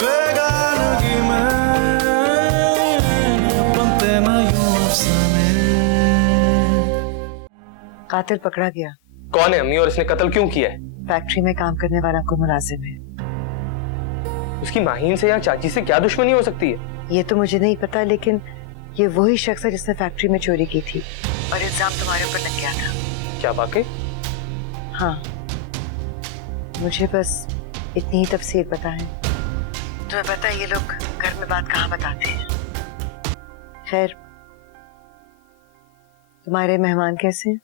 बेगानगी में बनते ना यूं अफसाने। कातिल पकड़ा गया। कौन है अम्मी और इसने कत्ल क्यों किया है? फैक्ट्री में काम करने वाला को मुलाजिम है। उसकी माहीन से या चाची से क्या दुश्मनी हो सकती है? ये तो मुझे नहीं पता, लेकिन ये वही शख्स है जिसने फैक्ट्री में चोरी की थी और इल्जाम तुम्हारे ऊपर लग गया था। क्या वाकई? हाँ, मुझे बस इतनी ही तफसीर पता है। तुम्हें पता है ये लोग घर में बात कहाँ बताते हैं। खैर, तुम्हारे मेहमान कैसे हैं?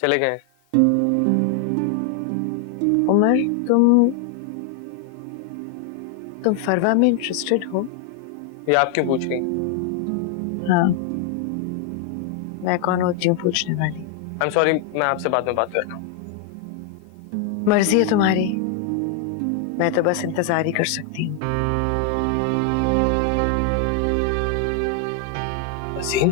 चले गए। उमर, तुम फरवा में इंटरेस्टेड हो? ये आप क्यों पूछ रही? हाँ, मैं कौन होती हूँ पूछने वाली? आई एम सॉरी, मैं आपसे बाद में बात करता हूँ। मर्जी है तुम्हारी, मैं तो बस इंतजार ही कर सकती हूँ। वसीम?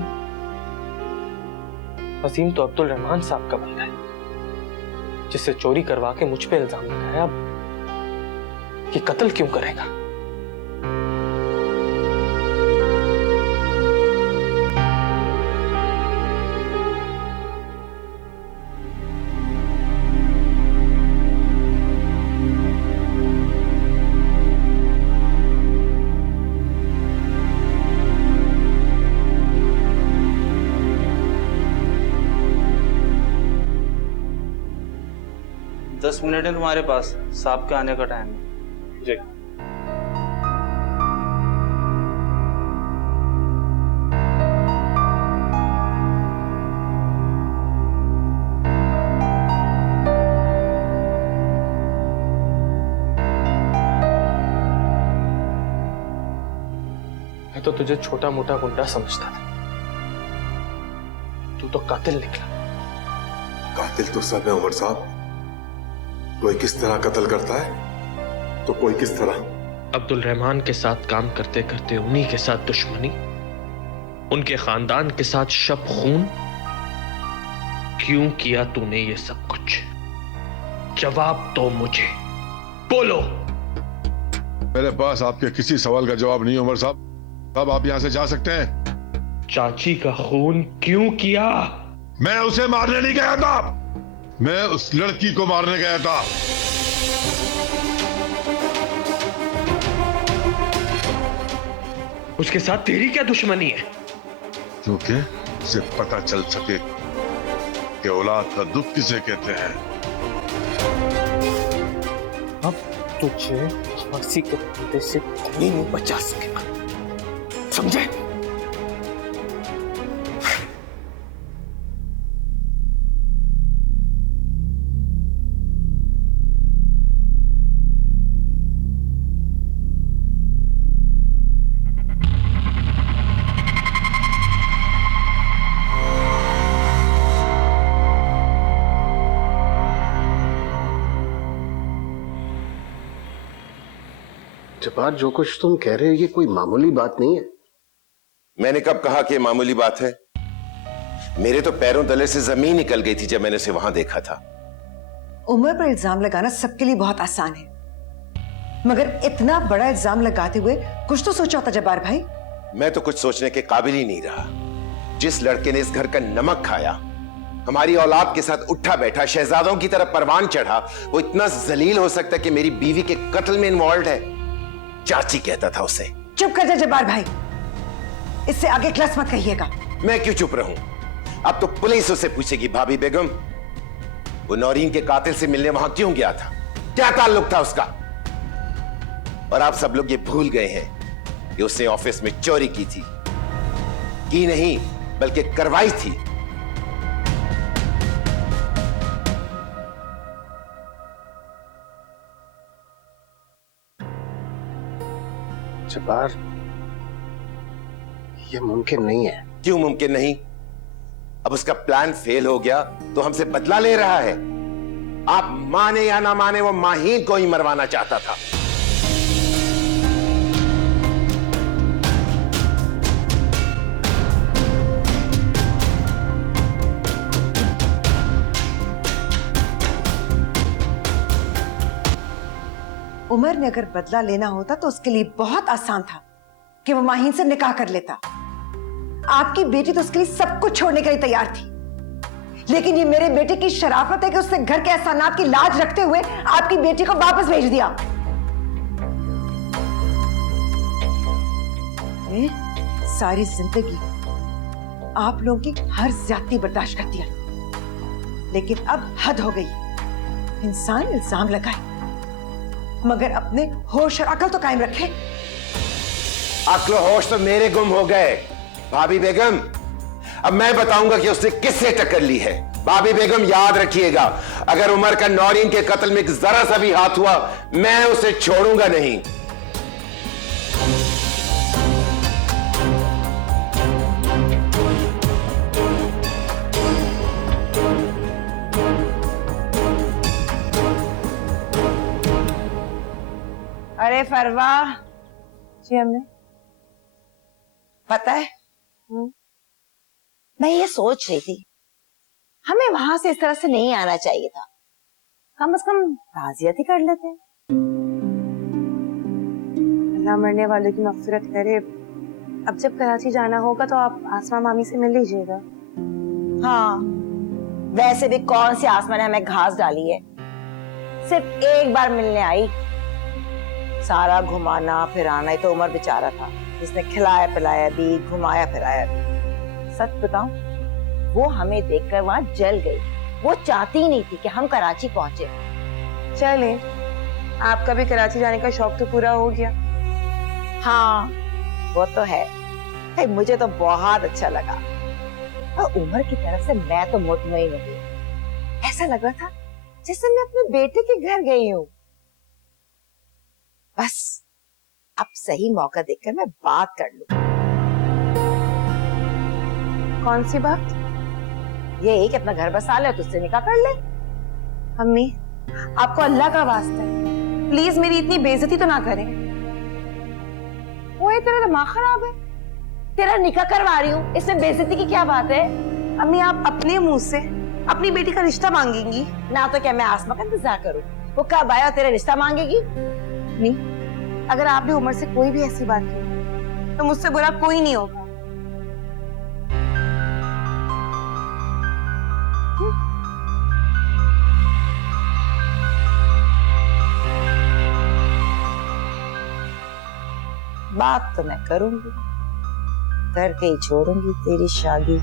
वसीम तो अब्दुल रहमान साहब का बंदा है, जिससे चोरी करवा के मुझ पे इल्जाम लगाया। अब ये कत्ल क्यों करेगा? दस मिनट है तुम्हारे पास, साहब के आने का टाइम है। जी। मैं तो तुझे छोटा मोटा गुंडा समझता था, तू तो कातिल निकला। कातिल तो सब है उमर साहब। कोई किस तरह कत्ल करता है तो कोई किस तरह। अब्दुल रहमान के साथ काम करते करते उन्हीं के साथ दुश्मनी, उनके खानदान के साथ शब खून। क्यों किया तूने ये सब कुछ? जवाब दो मुझे, बोलो। मेरे पास आपके किसी सवाल का जवाब नहीं उमर साहब। अब आप यहां से जा सकते हैं। चाची का खून क्यों किया? मैं उसे मारने नहीं गया था, मैं उस लड़की को मारने गया था। उसके साथ तेरी क्या दुश्मनी है? क्योंकि उसे पता चल सके कि औलाद का दुख किसे कहते हैं। अब तुझे फांसी के फंदे से कोई नहीं बचा सकेगा, समझे? जब्बार, जो कुछ तुम कह रहे हो ये कोई मामूली बात नहीं है। मैंने कब कहा कि मामूली बात है? मेरे तो पैरों तले से जमीन निकल गई थी जब मैंने उसे वहां देखा था। उमर पर इल्जाम लगाना सबके लिए बहुत आसान है, मगर इतना बड़ा इल्जाम लगाते हुए कुछ तो सोचा होता जब्बार भाई। मैं तो कुछ सोचने के काबिल ही नहीं रहा। जिस लड़के ने इस घर का नमक खाया, हमारी औलाद के साथ उठा बैठा, शहजादों की तरफ परवान चढ़ा, वो इतना जलील हो सकता है कि मेरी बीवी के कत्ल में इन्वॉल्व है? चाची कहता था उसे। चुप कर जा जब्बार भाई, इससे आगे क्लास मत कहिएगा। मैं क्यों चुप रहूं? अब तो पुलिस उसे पूछेगी। भाभी बेगम, वो नौरीन के कातिल से मिलने वहां क्यों गया था? क्या ताल्लुक था उसका? और आप सब लोग ये भूल गए हैं कि उसने ऑफिस में चोरी की थी। की नहीं बल्कि करवाई थी। जब्बार, ये मुमकिन नहीं है। क्यों मुमकिन नहीं? अब उसका प्लान फेल हो गया तो हमसे बदला ले रहा है। आप माने या ना माने, वो माहीन को ही मरवाना चाहता था। उमर ने अगर बदला लेना होता तो उसके लिए बहुत आसान था कि वो माहीन से निकाह कर लेता। आपकी बेटी तो उसके लिए सब कुछ छोड़ने के लिए तैयार थी, लेकिन ये मेरे बेटे की शराफत है कि उसने घर के एहसानात की लाज रखते हुए आपकी बेटी को वापस भेज दिया। मैं सारी जिंदगी आप लोगों की हर ज्यादती बर्दाश्त कर दिया, लेकिन अब हद हो गई। इंसान इल्जाम लगाए मगर अपने होश और अकल तो कायम रखे। अक्ल होश तो मेरे गुम हो गए भाभी बेगम। अब मैं बताऊंगा कि उसने किससे टक्कर ली है। भाभी बेगम याद रखिएगा, अगर उमर का नौरीन के कत्ल में जरा सा भी हाथ हुआ, मैं उसे छोड़ूंगा नहीं। अरे फरवा, जी हमने पता है मैं ये सोच रही थी हमें वहां से इस तरह से नहीं आना चाहिए था। कम से कम ताजियत ही कर लेते। अल्लाह मरने वालों की मग़फ़िरत करे। अब जब कराची जाना होगा तो आप आसमा मामी से मिल लीजिएगा। हाँ, वैसे भी कौन सी आसमा ने हमें घास डाली है, सिर्फ एक बार मिलने आई। सारा घुमाना फिराना ही तो उमर बेचारा था, जिसने खिलाया पिलाया भी, घुमाया फिराया भी। सच बताऊं, वो हमें देखकर वहां जल गई। वो चाहती ही नहीं थी कि हम कराची पहुंचे। चले, आपका भी कराची जाने का शौक तो पूरा हो गया। हाँ, वो तो है। hey, मुझे तो बहुत अच्छा लगा और उमर की तरफ से मैं तो मुतमईन हो गई। ऐसा लग रहा था जैसे मैं अपने बेटे के घर गई हूँ। बस अब सही मौका देखकर मैं बात कर लूं। कौन सी बात? ये कि अपना घर बसा ले और तुझसे निकाह कर ले। अम्मी, आपको अल्लाह का वास्ता है, प्लीज मेरी इतनी बेइज्जती तो ना करें। वो तेरा दिमाग खराब है? तेरा निकाह करवा रही हूँ, इसमें बेइज्जती की क्या बात है? अम्मी, आप अपने मुंह से अपनी बेटी का रिश्ता मांगेंगी ना? तो क्या मैं आसमा का इंतजार करूँ? वो कब आया और तेरा रिश्ता मांगेगी? नहीं, अगर आपने उमर से कोई भी ऐसी बात की तो मुझसे बुरा कोई नहीं होगा। बात तो मैं करूंगी, करके ही छोड़ूंगी तेरी शादी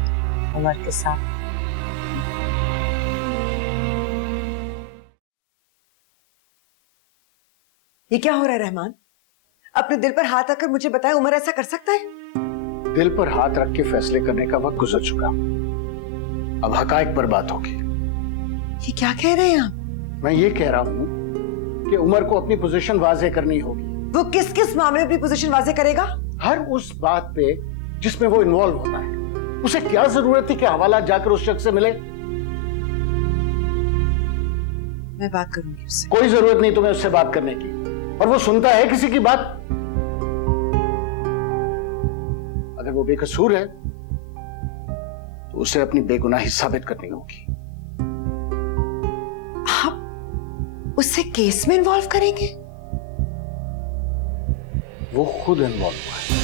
उमर के साथ। ये क्या हो रहा है रहमान? अपने दिल पर हाथ रखकर मुझे बताए, उमर ऐसा कर सकता है? दिल पर हाथ रख के फैसले करने का वक्त गुजर चुका। अब हकायक पर बात होगी। ये क्या कह रहे हैं आप? मैं ये कह रहा हूं कि उमर को अपनी पोजीशन वाजे करनी होगी। वो किस किस मामले में अपनी पोजीशन वाजे करेगा? हर उस बात पे जिसमें वो इन्वॉल्व होता है। उसे क्या जरूरत थी कि हवाला जाकर उस शख्स से मिले? मैं बात करूंगी उससे। कोई जरूरत नहीं तुम्हें उससे बात करने की। और वो सुनता है किसी की बात? अगर वो बेकसूर है तो उसे अपनी बेगुनाही साबित करनी होगी। आप उससे केस में इन्वॉल्व करेंगे? वो खुद इन्वॉल्व हुआ है।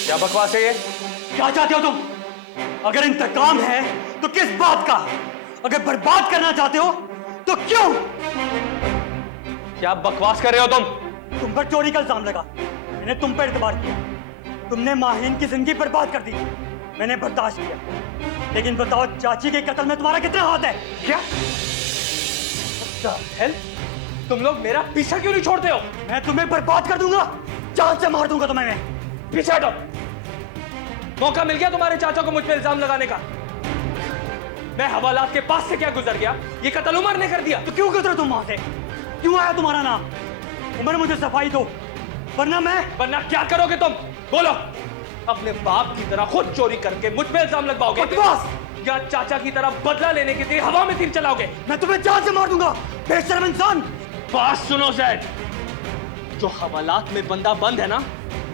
क्या बकवास है ये? क्या चाहते हो तुम? अगर इंतकाम है तो किस बात का? अगर बर्बाद करना चाहते हो तो क्यों? क्या बकवास कर रहे हो तुम? तुम पर चोरी का इल्जाम लगा, मैंने तुम पर एतबार किया। तुमने माहीन की जिंदगी बर्बाद कर दी, मैंने बर्दाश्त किया। लेकिन बताओ, चाची के कत्ल में तुम्हारा कितना हाथ है? क्या? हेल? तुम लोग मेरा पीछा क्यों नहीं छोड़ते हो? मैं तुम्हें बर्बाद कर दूंगा, जान से मार दूंगा तुम्हें मैं। पीछे हटो। मौका मिल गया तुम्हारे चाचा को मुझ पे इल्जाम लगाने का। मैं हवालात के पास से क्या गुजर गया, ये कत्ल उमर ने कर दिया। तो क्यों गुजरे तुम वहां से? क्यों आया तुम्हारा नाम? उमर, मुझे सफाई दो, वरना क्या करोगे तुम? बोलो। अपने बाप की तरह खुद चोरी करके मुझ पे इल्जाम लगवाओगे? या चाचा की तरह बदला लेने के लिए हवा में तीर चलाओगे? मैं तुम्हें जान से मार दूंगा, बेशर्म इंसान। बात सुनो जैद, जो हवालात में बंदा बंद है ना,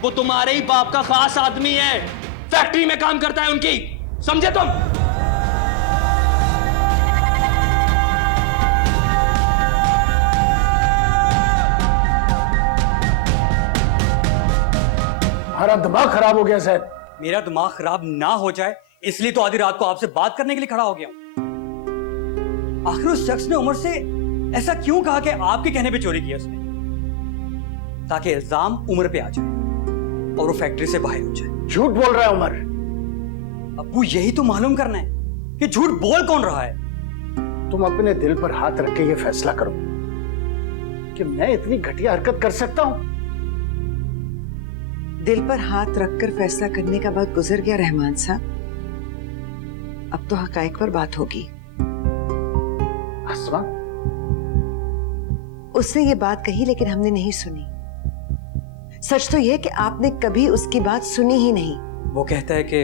वो तुम्हारे ही बाप का खास आदमी है। फैक्ट्री में काम करता है उनकी, समझे तुम? हमारा दिमाग खराब हो गया सर। मेरा दिमाग खराब ना हो जाए इसलिए तो आधी रात को आपसे बात करने के लिए खड़ा हो गया हूं। आखिर उस शख्स ने उमर से ऐसा क्यों कहा कि आपके कहने पे चोरी किया उसने, ताकि इल्जाम उमर पे आ जाए और वो फैक्ट्री से बाहर हो जाए। झूठ बोल रहा है उमर। अब्बू यही तो मालूम करना है कि झूठ बोल कौन रहा है। तुम अपने दिल पर हाथ रख के ये फैसला करो कि मैं इतनी घटिया हरकत कर सकता हूं। दिल पर हाथ रखकर फैसला करने का वक्त गुजर गया रहमान साहब। अब तो हकायक पर बात होगी। आसमा, उसने ये बात कही लेकिन हमने नहीं सुनी। सच तो यह कि आपने कभी उसकी बात सुनी ही नहीं। वो कहता है कि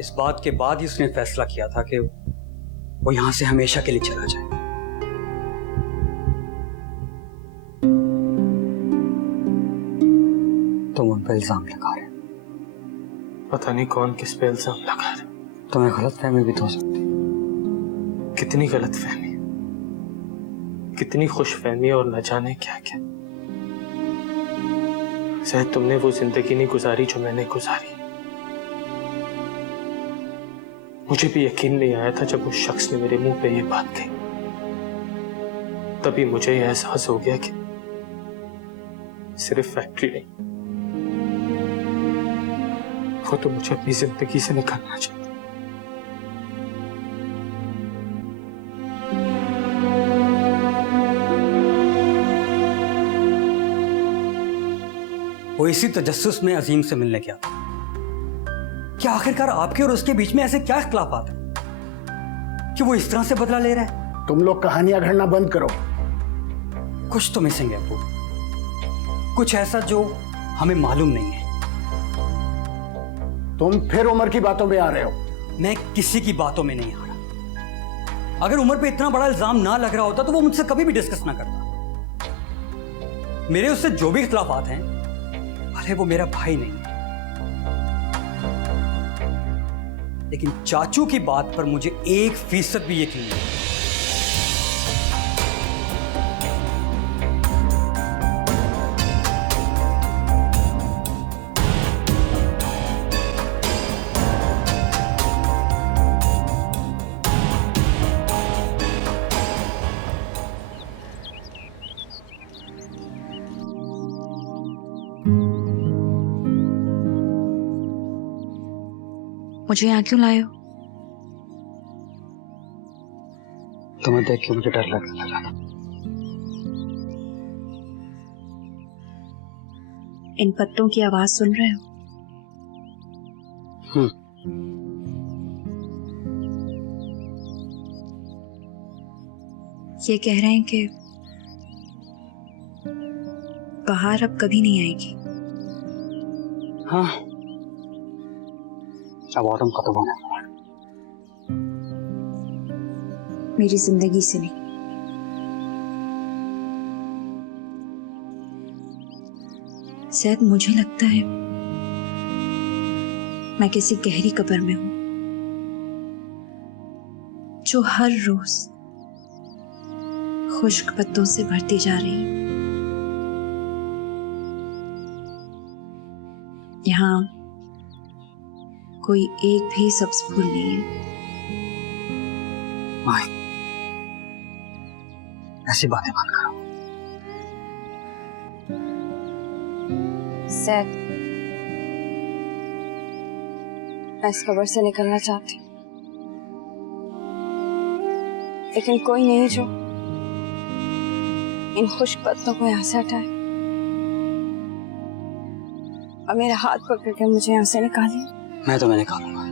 इस बात के बाद ही उसने फैसला किया था कि वो यहां से हमेशा के लिए चला जाए। तुम उन पर इल्जाम लगा रहे, पता नहीं कौन किस पे इल्जाम लगा रहा। तुम्हें गलतफहमी भी तो हो सकती। कितनी गलतफहमी, कितनी खुशफहमी और न जाने क्या क्या। शायद तुमने वो जिंदगी नहीं गुजारी जो मैंने गुजारी। मुझे भी यकीन नहीं आया था जब उस शख्स ने मेरे मुंह पे ये बात कही। तभी मुझे यह एहसास हो गया कि सिर्फ फैक्ट्री नहीं, वो तो मुझे अपनी जिंदगी से निकालना चाहता। वो इसी तजस्सुस में अजीम से मिलने गया था। क्या आखिरकार आपके और उसके बीच में ऐसे क्या इख्तिलाफात हैं कि वो इस तरह से बदला ले रहा है? तुम लोग कहानियां गढ़ना बंद करो। कुछ तो मिसिंग है अब्बू, कुछ ऐसा जो हमें मालूम नहीं है। तुम फिर उमर की बातों में आ रहे हो। मैं किसी की बातों में नहीं आ रहा। अगर उमर पे इतना बड़ा इल्जाम ना लग रहा होता तो वो मुझसे कभी भी डिस्कस ना करता। मेरे उससे जो भी इख्तिलाफात हैं, अरे वो मेरा भाई नहीं है, लेकिन चाचू की बात पर मुझे 1% भी यकीन नहीं। मुझे यहाँ क्यों लाए हो? तुम्हें देख के मुझे डर लगने लगा। इन पत्तों की आवाज सुन रहे हो? ये कह रहे हैं कि बाहर अब कभी नहीं आएगी। हाँ, अब ऑटम खत्म होने वाला है। मेरी जिंदगी से नहीं। शायद मुझे लगता है मैं किसी गहरी कब्र में हूं जो हर रोज खुश्क पत्तों से भरती जा रही है। यहाँ कोई एक भी सब्ज फूल नहीं है। माई, ऐसी बातें मत करो। सैद, मैं इस खबर से निकलना चाहती हूँ, लेकिन कोई नहीं जो इन खुश्क पत्तों को यहाँ से हटाए और मेरा हाथ पकड़ के मुझे यहाँ से निकाले। मैं तुम्हें निकालूंगा,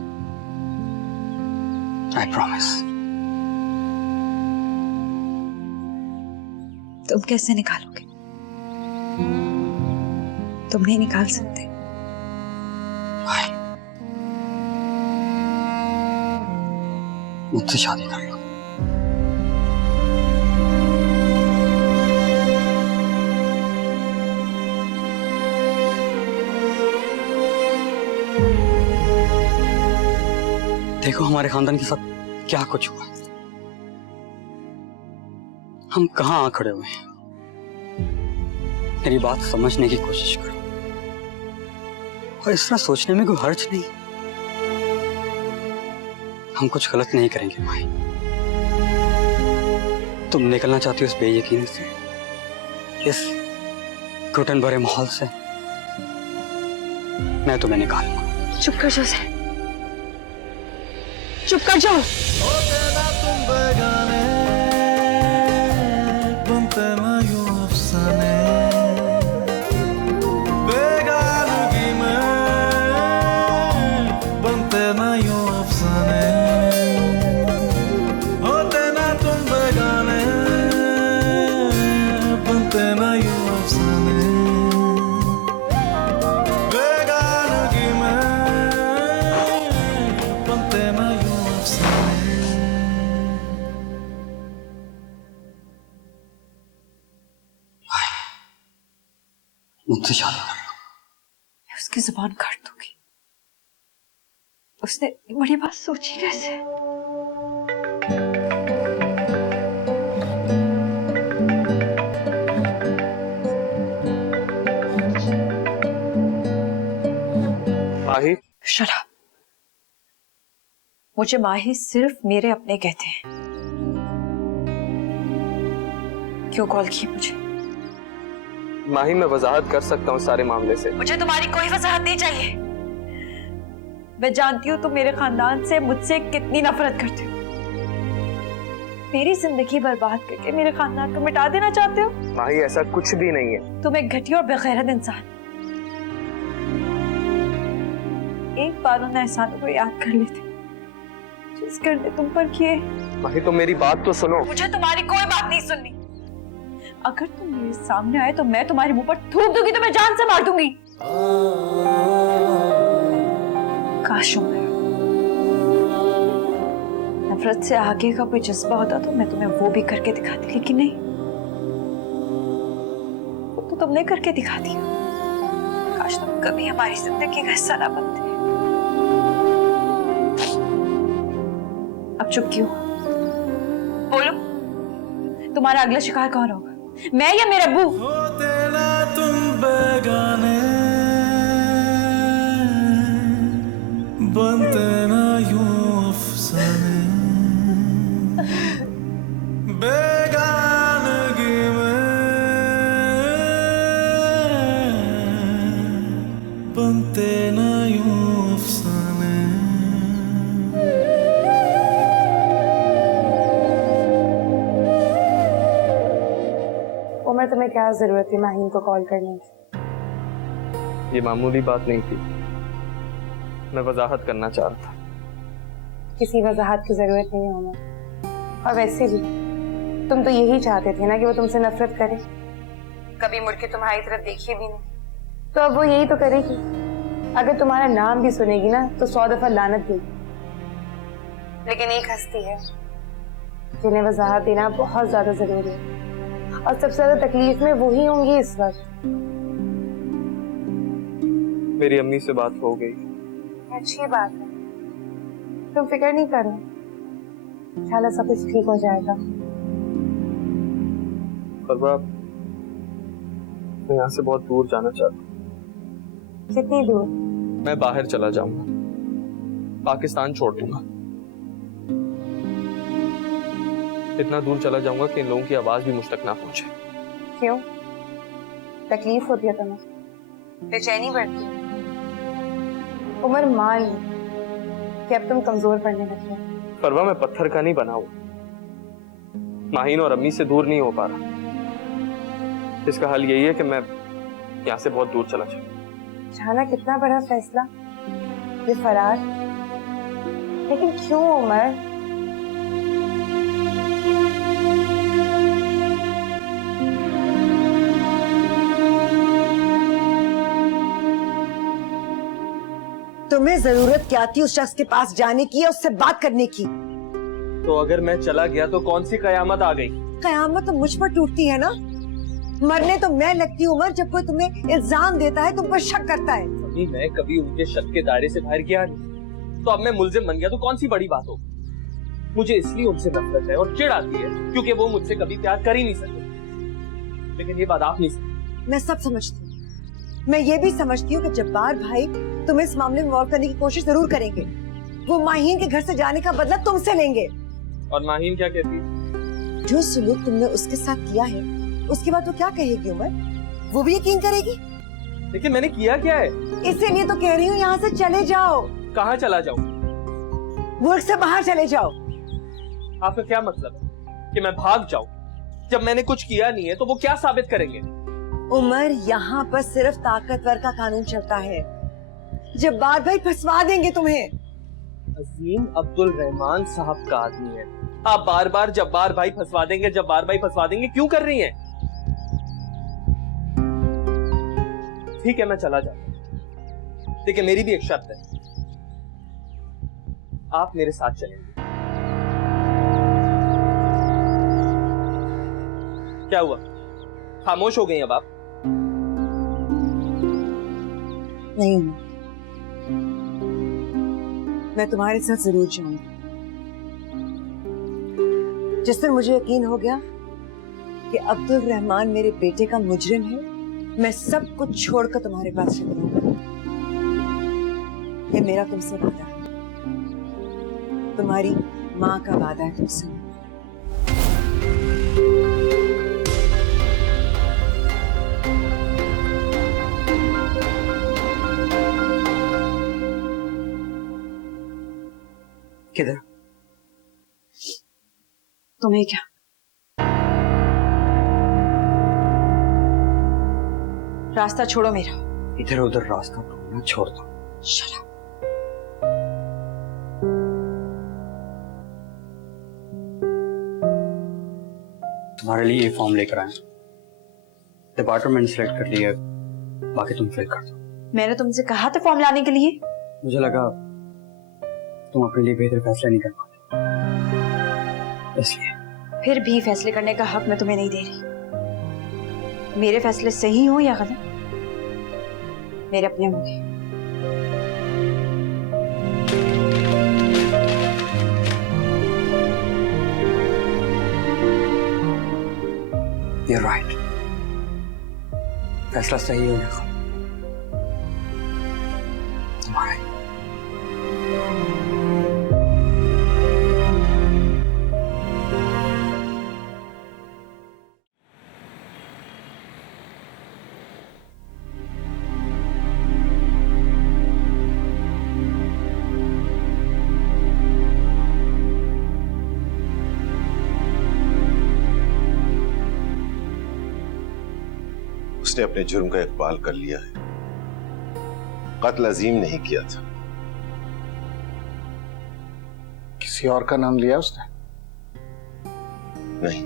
आई प्रॉमिस। तुम कैसे निकालोगे? तुम नहीं निकाल सकते। भाई, मुझसे शादी कर लो। देखो हमारे खानदान के साथ क्या कुछ हुआ, हम कहां आ खड़े हुए हैं। मेरी बात समझने की कोशिश करो, और इस तरह सोचने में कोई हर्ज नहीं। हम कुछ गलत नहीं करेंगे माही। तुम निकलना चाहती हो इस बेयकीनी से, इस घुटन भरे माहौल से, मैं तुम्हें निकालूंगा। चुप कर जाओ, चुप कर जाओ। तुम बेगाने बनते ना यूं अफसाने, बेगानगी में बनते ना यूं अफसाने, होते ना तुम बेगाने बनते ना यूं अफसाने, बेगानगी में बनते ना यूं अफसाने। मुझसे शादी कर लो। मैं उसकी जुबान काट दूंगी। उसने इतनी बड़ी बात सोची कैसे? माही, शट अप। मुझे माही सिर्फ मेरे अपने कहते हैं। क्यों कॉल की मुझे? माही मैं वजाहत कर सकता हूँ सारे मामले से। मुझे तुम्हारी कोई वजाहत नहीं चाहिए। मैं जानती हूँ तुम मेरे खानदान से, मुझसे कितनी नफरत करते हो। मेरी जिंदगी बर्बाद करके मेरे खानदान को मिटा देना चाहते हो। माही ऐसा कुछ भी नहीं है। तुम एक घटिया और बेगैरत इंसान। एक बार उन एहसानों को याद कर लेते जिस करने तुम पर किए। माही तो मेरी बात तो सुनो। मुझे तुम्हारी कोई बात नहीं सुननी। अगर तुम मेरे सामने आए तो मैं तुम्हारे मुंह पर थूक दूंगी, तो मैं जान से मार दूंगी। काश उमर नफरत से आगे का कोई जज्बा होता तो मैं तुम्हें वो भी करके दिखाती, लेकिन नहीं, वो तो तुमने करके दिखा दिया। काश तुम कभी हमारी जिंदगी का हिस्सा ना बनते। अब चुप क्यों? बोलो, तुम्हारा अगला शिकार कौन होगा, मैं या मेरा अब्बू? होते ना तुम बेगाने बनते ना यूं अफसाने, बेगानगी में बनते ना यूं अफसाने। उमर, तुम्हें क्या जरूरत थी माहीन को कॉल करने की? ये मामूली बात नहीं थी, मैं वजाहत करना चाह रहा था। किसी वजाहत की जरूरत नहीं है उमर। और वैसे भी तुम तो यही चाहते थे ना कि वो तुमसे नफरत करे, कभी मुड़ के तुम्हारी तरफ देखिए भी नहीं। तो अब वो यही तो करेगी। अगर तुम्हारा नाम भी सुनेगी ना तो 100 दफा लानत देगी। लेकिन एक हस्ती है जिन्हें वजाहत देना बहुत ज्यादा जरूरी है, और सबसे ज्यादा तकलीफ में वही होंगी इस वक्त। मेरी अम्मी से बात हो गई। अच्छी बात है, तुम फिक्र नहीं करना, इंशाल्लाह सब कुछ ठीक हो जाएगा। परवा, मैं यहाँ से बहुत दूर जाना चाहता हूँ। कितनी दूर? मैं बाहर चला जाऊंगा, पाकिस्तान छोड़ दूंगा। इतना दूर चला जाऊंगा कि इन लोगों की आवाज भी मुझ तक ना पहुंचे। क्यों? तकलीफ होती है तुम्हें? बेचैनी बढ़ती है? उमर, मान ली कि अब तुम कमजोर पड़ने लगे हो। परवा, मैं पत्थर का नहीं बना हुआ। माहीन और अम्मी से दूर नहीं हो पा रहा। इसका हल यही है कि मैं यहाँ से बहुत दूर चला जाऊं। जाना कितना बड़ा फैसला, ये फरार। लेकिन क्यों उमर? तुम्हें जरूरत क्या थी उस शख्स के पास जाने की या उससे बात करने की? तो अगर मैं चला गया तो कौन सी कयामत आ गई? कयामत तो मुझ पर टूटती है ना। मरने तो मैं लगती हूँ उमर जब कोई तुम्हें इल्जाम देता है, तुम पर शक करता है। मैं कभी उनके शक के दायरे से बाहर गया नहीं। तो अब मैं मुल्जिम बन गया तो कौन सी बड़ी बात हो। मुझे इसलिए उनसे नफरत है और चिढ़ आती है क्योंकि वो मुझसे कभी प्यार कर ही नहीं सके। लेकिन ये बात आप नहीं समझ। मैं सब समझती हूँ। मैं ये भी समझती हूँ कि जब्बार भाई तुम्हें इस मामले में इन्वॉल्व करने की कोशिश जरूर करेंगे। वो माहीन के घर से जाने का बदला तुमसे लेंगे। और माहीन क्या कहती है? जो सुलूक तुमने उसके साथ किया है उसके बाद वो क्या कहेगी उमर? वो भी यकीन करेगी? लेकिन मैंने किया क्या है? इसीलिए तो कह रही हूँ यहाँ से चले जाओ। कहाँ चला जाऊँ? मुल्क से बाहर चले जाओ। आपका क्या मतलब है कि मैं भाग जाऊं? जब मैंने कुछ किया नहीं है तो वो क्या साबित करेंगे? उमर, यहाँ पर सिर्फ ताकतवर का कानून चलता है। जब्बार भाई फंसवा देंगे तुम्हें। अजीम अब्दुल रहमान साहब का आदमी है। आप बार बार जब्बार भाई फंसवा देंगे, जब्बार भाई फंसवा देंगे क्यों कर रही हैं? ठीक है, मैं चला जाता हूं, लेकिन मेरी भी एक शर्त है। आप मेरे साथ चलेंगे। क्या हुआ? खामोश हो गई अब आप? नहीं, मैं तुम्हारे साथ जरूर जाऊंगी। जिस दिन मुझे यकीन हो गया कि अब्दुल रहमान मेरे बेटे का मुजरिम है, मैं सब कुछ छोड़कर तुम्हारे पास चलूंगा। ये मेरा तुमसे वादा है, तुम्हारी माँ का वादा है तुमसे। किधर? तुम्हें क्या? रास्ता छोड़ो मेरा। इधर उधर रास्ता ढूंढना छोड़ दो। Shut up. तुम्हारे लिए ये फॉर्म लेकर आए। डिपार्टमेंट सेलेक्ट कर लिया, बाकी तुम फिल कर दो। मैंने तुमसे कहा था फॉर्म लाने के लिए। मुझे लगा तुम अपने लिए बेहतर फैसला नहीं कर पाते, इसलिए। फिर भी फैसले करने का हक मैं तुम्हें नहीं दे रही। मेरे फैसले सही हो या गलत, मेरे अपने होंगे। You're right. फैसला सही हो या तुम्हारा। उसने अपने जुर्म का इकबाल कर लिया है। कत्ल अजीम नहीं किया था। किसी और का नाम लिया उसने? नहीं।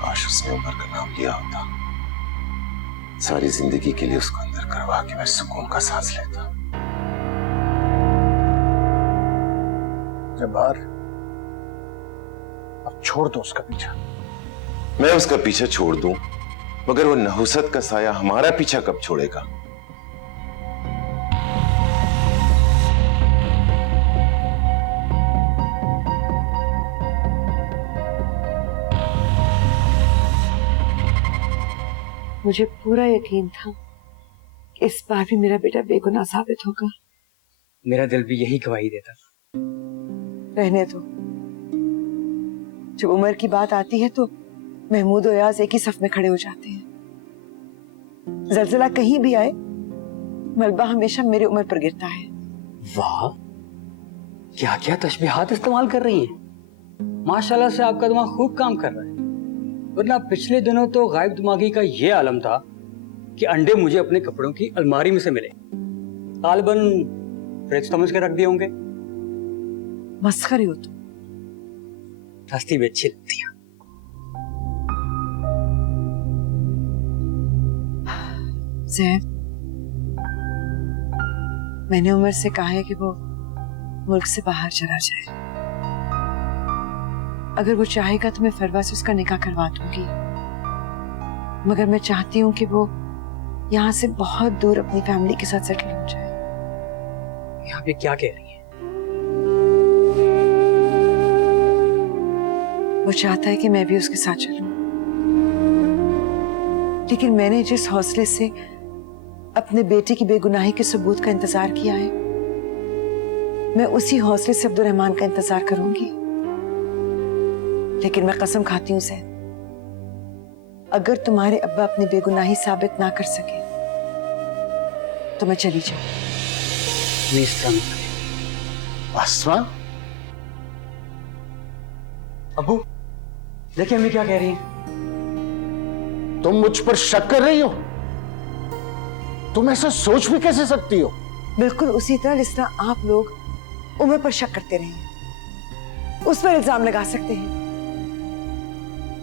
काश उसने उमर का नाम लिया होता। सारी जिंदगी के लिए उसको अंदर करवा के मैं सुकून का सांस लेता। जब्बार, अब छोड़ दो उसका पीछा। मैं उसका पीछा छोड़ दूं, मगर वो नहुसत का साया हमारा पीछा कब छोड़ेगा? मुझे पूरा यकीन था कि इस बार भी मेरा बेटा बेगुनाह साबित होगा। मेरा दिल भी यही गवाही देता। रहने दो। जब उमर की बात आती है तो महमूद और याज एक ही सफ में खड़े हो जाते हैं। जलजला कहीं भी आए, मलबा हमेशा मेरे उमर पर गिरता है। वाह, क्या क्या तशबीहात इस्तेमाल कर रही है। माशाल्लाह से आपका दिमाग खूब काम कर रहा है। वरना पिछले दिनों तो गायब दिमागी का ये आलम था कि अंडे मुझे अपने कपड़ों की अलमारी में से मिले। तालिबन फ्रिज समझ के रख दिए होंगे। मस्खरे हो तुम। हस्ती भी अच्छी लगती है। ज़ैद, मैंने उमर से कहा है कि वो मुल्क से बाहर चला जाए। अगर वो चाहेगा तो मैं फरवा से उसका निकाह करवा दूंगी। मगर मैं चाहती हूँ कि वो यहाँ से बहुत दूर अपनी फैमिली के साथ सेटल हो जाए। आप ये क्या कह रही हैं? वो चाहता है कि मैं भी उसके साथ चलूं, लेकिन मैंने जिस हौसले से अपने बेटे की बेगुनाही के सबूत का इंतजार किया है, मैं उसी हौसले से अब्दुर्रहमान का इंतजार करूंगी। लेकिन मैं कसम खाती हूं सैद, अगर तुम्हारे अब्बा अपनी बेगुनाही साबित ना कर सके तो मैं चली जाऊं। आसमा, अब्बू देखिए अम्मी क्या कह रही हैं। तुम मुझ पर शक कर रही हो? तुम ऐसा सोच भी कैसे सकती हो? बिल्कुल उसी तरह जिस तरह आप लोग उमर पर शक करते रहे हैं, उस पर इल्जाम लगा सकते हैं।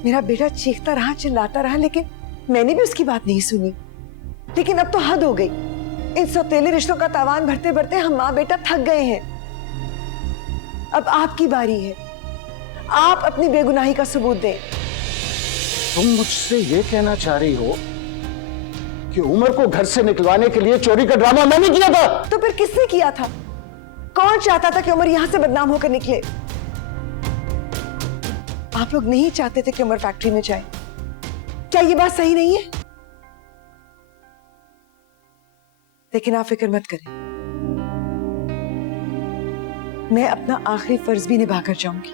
मेरा बेटा चीखता रहा, चिल्लाता रहा, लेकिन मैंने भी उसकी बात नहीं सुनी। लेकिन अब तो हद हो गई। इन सौतेले रिश्तों का तावान भरते भरते हम माँ बेटा थक गए हैं। अब आपकी बारी है, आप अपनी बेगुनाही का सबूत दें। तुम मुझसे ये कहना चाह रही हो कि उमर को घर से निकलवाने के लिए चोरी का ड्रामा मैंने किया था? तो फिर किसने किया था? कौन चाहता था कि उमर यहां से बदनाम होकर निकले? आप लोग नहीं चाहते थे कि उमर फैक्ट्री में जाए। क्या ये बात सही नहीं है? लेकिन आप फिक्र मत करें, मैं अपना आखिरी फर्ज भी निभा कर जाऊंगी।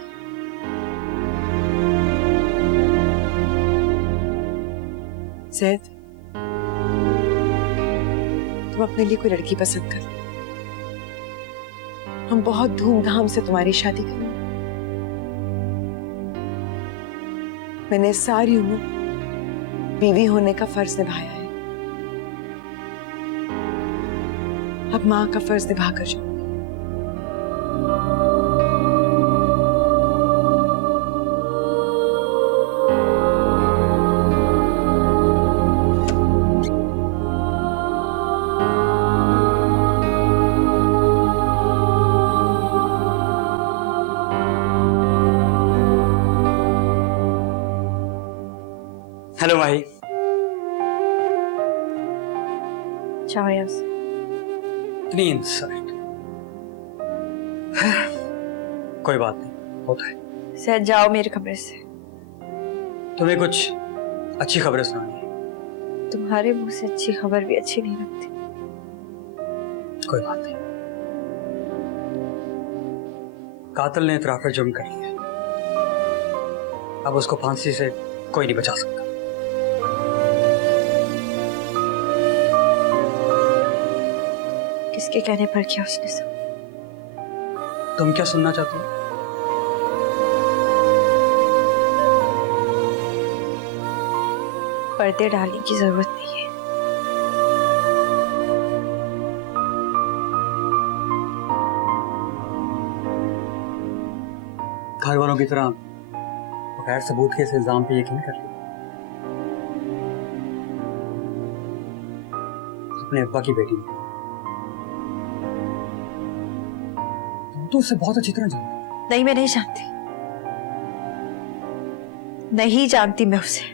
ज़ैद, तुम अपने लिए कोई लड़की पसंद कर, हम बहुत धूमधाम से तुम्हारी शादी करेंगे। मैंने सारी उम्र बीवी होने का फर्ज निभाया है, अब मां का फर्ज निभा कर जाऊंगी। हेलो भाई। जाओ यहाँ से। इतनी इंसल्ट। कोई बात नहीं, होता है। सैद जाओ मेरे कमरे से। तुम्हें कुछ अच्छी खबरें सुनानी है। तुम्हारे मुंह से अच्छी खबर भी अच्छी नहीं लगती। कोई बात नहीं। कातिल ने इतराफे जुर्म कर लिया, अब उसको फांसी से कोई नहीं बचा सकता। किसके कहने पर किया उसने सब? तुम क्या सुनना चाहती हो? पर्दे डालने की जरूरत नहीं है। घर वालों की तरह बगैर सबूत के इस इल्जाम पे यकीन कर लिया। अपने अब्बा की बेटी ने। तुम तो उससे बहुत अच्छी तरह जानती हो। नहीं, मैं नहीं जानती, नहीं जानती मैं उसे।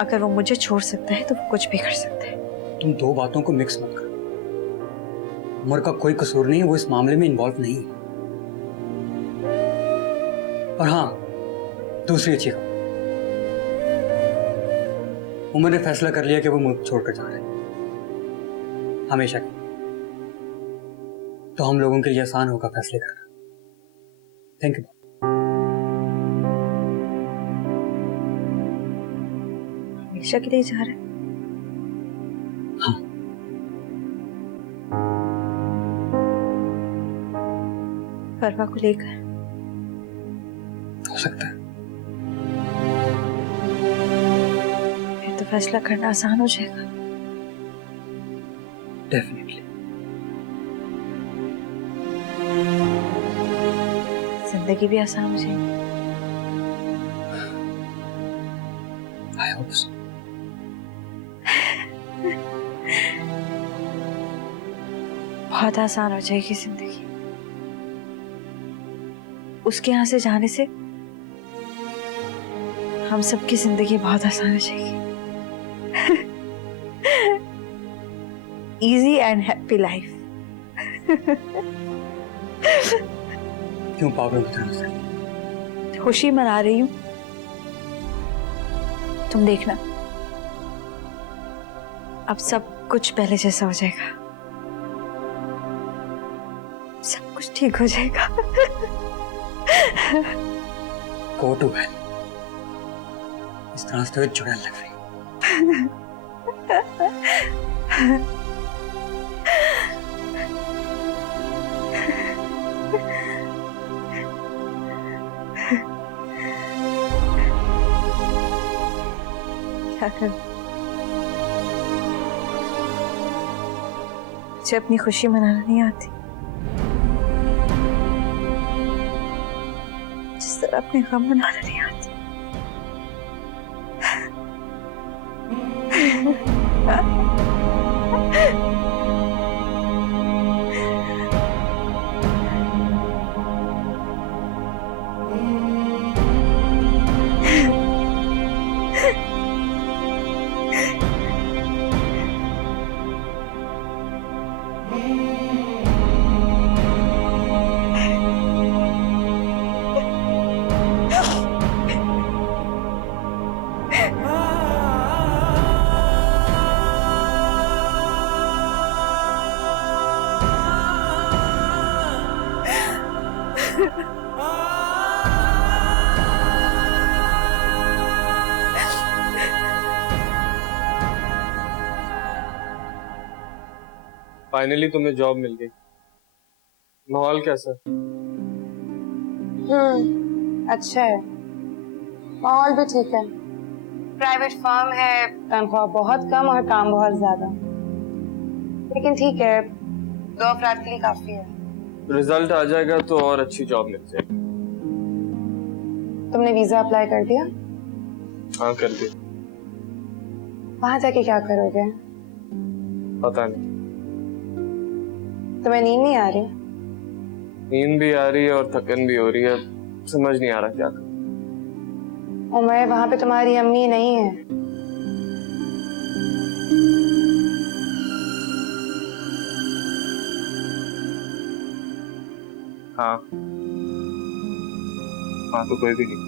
अगर वो मुझे छोड़ सकता है तो वो कुछ भी कर सकता है। तुम दो बातों को मिक्स मत करो। उमर का कोई कसूर नहीं है, वो इस मामले में इन्वॉल्व नहीं है। और हाँ, दूसरी अच्छी खबर, उमर ने फैसला कर लिया कि वो मुल्क छोड़कर जा रहे हैं, हमेशा के लिए। तो हम लोगों के लिए आसान होगा फैसले करना। Thank you. हमेशा के लिए जा रहा है? हाँ। फरवा को लेकर? हो सकता है। फिर तो फैसला करना आसान हो जाएगा। डेफिनेटली। जिंदगी भी आसान हो जाएगी। I hope so. बहुत आसान हो जाएगी जिंदगी। उसके यहां से जाने से हम सबकी जिंदगी बहुत आसान हो जाएगी। Easy and happy life. क्यों पागल की तरह से? खुशी मना रही हूँ, तुम देखना अब सब कुछ पहले जैसा हो जाएगा, सब कुछ ठीक हो जाएगा। Go to bed. इस तरह से तो चुड़ैल लग रही। क्या करूं? मुझे अपनी खुशी मनाना नहीं आती, जिस तरह अपने गम मनाना नहीं आती। फाइनली तुम्हें जॉब मिल गई। माहौल कैसा? अच्छा है, माहौल भी ठीक है। प्राइवेट फर्म है, तनख्वाह बहुत कम और काम बहुत ज्यादा, लेकिन ठीक है, 2 अफराद के लिए काफी है। रिजल्ट आ जाएगा तो और अच्छी जॉब मिल जाएगी। तुमने वीजा अप्लाई कर दिया? हाँ कर दिया। वहां जाके क्या करोगे? पता नहीं। तुम्हें नींद नहीं आ रही? नींद भी आ रही है और थकन भी हो रही है, समझ नहीं आ रहा क्या करूं। उमर, वहां पे तुम्हारी अम्मी नहीं है। हाँ हाँ, तो कोई भी नहीं।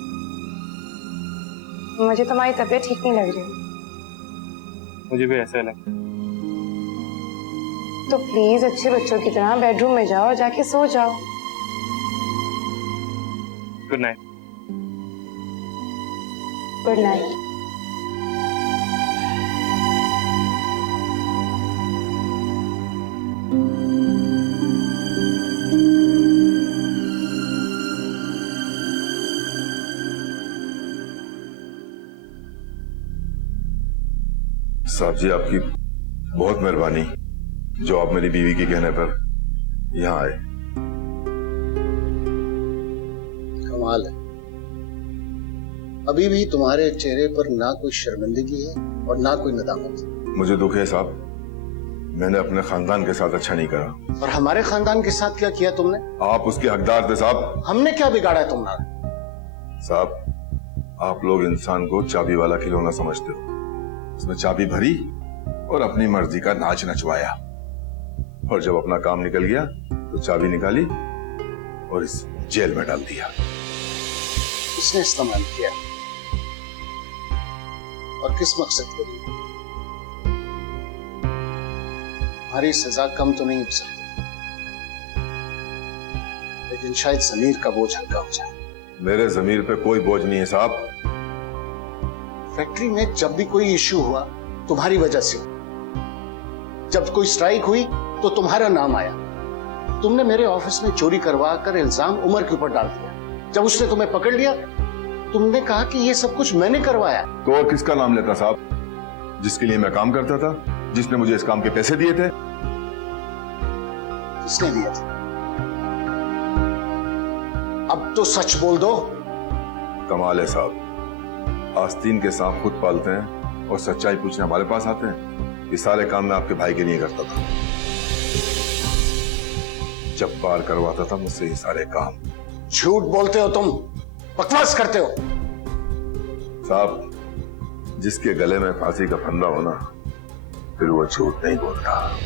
मुझे तुम्हारी तबीयत ठीक नहीं लग रही। मुझे भी ऐसा लगता है। तो प्लीज अच्छे बच्चों की तरह बेडरूम में जाओ, जाके सो जाओ। Good night. Good night. साहब जी, आपकी बहुत मेहरबानी जो आप मेरी बीवी के कहने पर यहाँ आए। कमाल है, अभी भी तुम्हारे चेहरे पर ना कोई शर्मिंदगी है और ना कोई नदामत। मुझे दुख है साहब, मैंने अपने खानदान के साथ अच्छा नहीं करा। और हमारे खानदान के साथ क्या किया तुमने? आप उसके हकदार थे साहब। हमने क्या बिगाड़ा है तुम्हारा? साहब, आप लोग इंसान को चाबी वाला खिलौना समझते हो। उसमें चाबी भरी और अपनी मर्जी का नाच नचवाया, और जब अपना काम निकल गया तो चाबी निकाली और इस जेल में डाल दिया। किसने इस्तेमाल किया और किस मकसद के लिए? हमारी सजा कम तो नहीं हो सकती, लेकिन शायद जमीर का बोझ हल्का हो जाए। मेरे जमीर पे कोई बोझ नहीं है साहब। फैक्ट्री में जब भी कोई इश्यू हुआ तुम्हारी वजह से, जब कोई स्ट्राइक हुई तो तुम्हारा नाम आया। तुमने मेरे ऑफिस में चोरी करवा कर इल्जाम उमर के ऊपर डाल दिया। जब उसने तुम्हें पकड़ लिया, तुमने कहा कि ये सब कुछ मैंने करवाया। तो और किसका नाम लेता साहब? जिसके लिए मैं काम करता था, जिसने मुझे इस काम के पैसे दिए थे। किसने दिए थे? अब तो सच बोल दो। कमाल है साहब, आस्तीन के सांप खुद पालते हैं और सच्चाई पूछने हमारे पास आते हैं। ये सारे काम मैं आपके भाई के लिए करता था। जब पार करवाता था मुझसे ये सारे काम। झूठ बोलते हो तुम, बकवास करते हो। साहब, जिसके गले में फांसी का फंदा होना, फिर वो झूठ नहीं बोलता।